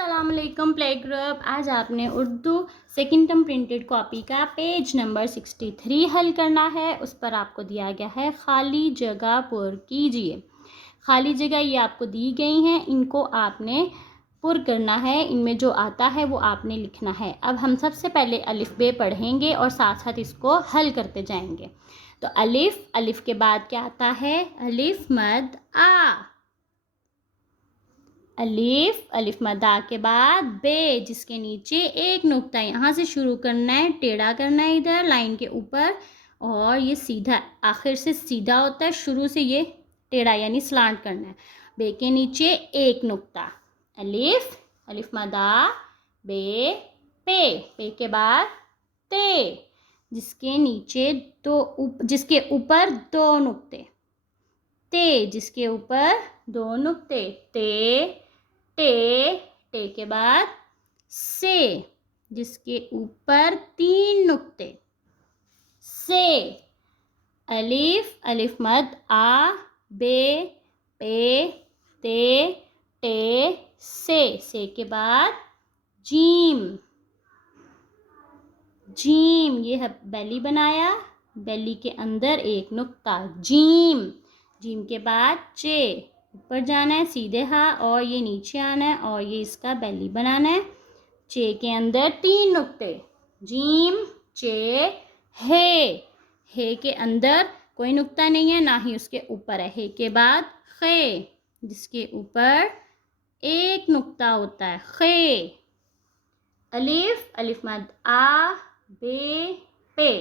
अस्सलामुअलैकुम play group. आज आपने Urdu second term printed copy का पेज नंबर 63 हल करना है। उस पर आपको दिया गया है खाली जगह पुर कीजिए। खाली जगह ये आपको दी गई हैं, इनको आपने पुर करना है। इनमें जो आता है वो आपने लिखना है। अब हम सबसे पहले अलिफ बे पढ़ेंगे और साथ साथ इसको हल करते जाएंगे। तो अलिफ के बाद क्या आता है? अलिफ मद आ। अलिफ मद आ के बाद बे, जिसके नीचे एक नुक्ता, यहाँ से शुरू करना है, टेढ़ा करना है इधर लाइन के ऊपर, और ये सीधा आखिर से सीधा होता है, शुरू से ये टेढ़ा यानी स्लांट करना है। बे के नीचे एक नुक्ता। अलिफ मद आ बे पे के बाद ते, जिसके नीचे जिसके ऊपर दो नुक्ते, ते जिसके ऊपर दो नुक्ते, टे के बाद से, जिसके ऊपर तीन नुक्ते, से। अलिफ मद आ बे पे ते से के बाद जीम, ये है बेली बनाया, बेली के अंदर एक नुक्ता, जीम के बाद चे, ऊपर जाना है सीधे हाथ और ये नीचे आना है और ये इसका बेली बनाना है। चे के अंदर तीन नुक्ते, जीम चे हे के अंदर कोई नुक्ता नहीं है, ना ही उसके ऊपर है। हे के बाद खे, जिसके ऊपर एक नुक्ता होता है, खे। अलिफ मद आ बे पे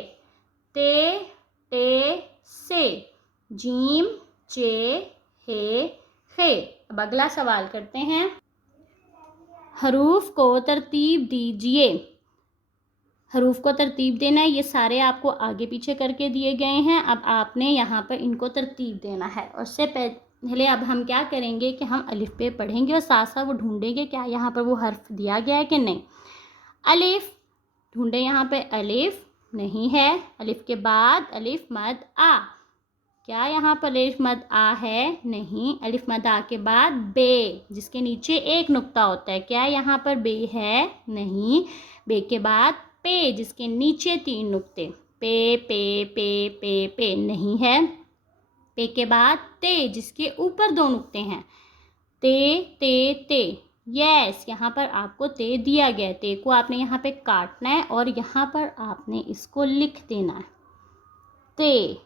ते से, जीम चे हे खे। अब अगला सवाल करते हैं। हरूफ को तरतीब दीजिए। हरूफ को तरतीब देना है, ये सारे आपको आगे पीछे करके दिए गए हैं। अब आपने यहाँ पर इनको तरतीब देना है। और उससे पहले अब हम क्या करेंगे कि हम अलिफ पे पढ़ेंगे और साथ साथ वो ढूंढेंगे क्या यहाँ पर वो हर्फ दिया गया है कि नहीं। अलिफ ढूंढे, यहाँ पे अलिफ नहीं है। अलिफ के बाद अलिफ मद आ, क्या यहाँ पर अलिफ मद आ है? नहीं। अलिफ मद आ के बाद बे, जिसके नीचे एक नुक्ता होता है, क्या यहाँ पर बे है? नहीं। बे के बाद पे, जिसके नीचे तीन नुक्ते, पे नहीं है। पे के बाद ते, जिसके ऊपर दो नुक्ते हैं, ते यस, यहाँ पर आपको ते दिया गया है। ते को आपने यहाँ पे काटना है और यहाँ पर आपने इसको लिख देना है। ते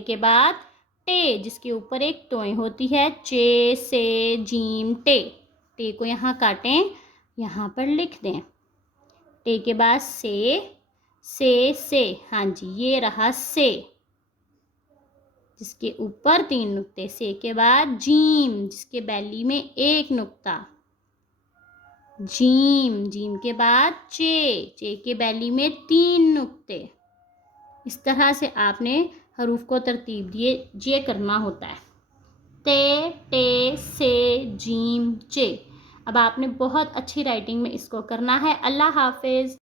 के बाद टे, जिसके ऊपर एक तोय होती है, चे से जीम टे को यहाँ काटें, यहाँ पर लिख दें। टे के बाद से, हाँ जी ये रहा से, जिसके ऊपर तीन नुक्ते। से के बाद जीम, जिसके बेली में एक नुक्ता, जीम के बाद चे के बेली में तीन नुक्ते। इस तरह से आपने हरूफ को तरतीब दिए करना होता है। ते से जीम चे। अब आपने बहुत अच्छी राइटिंग में इसको करना है। अल्लाह हाफिज़।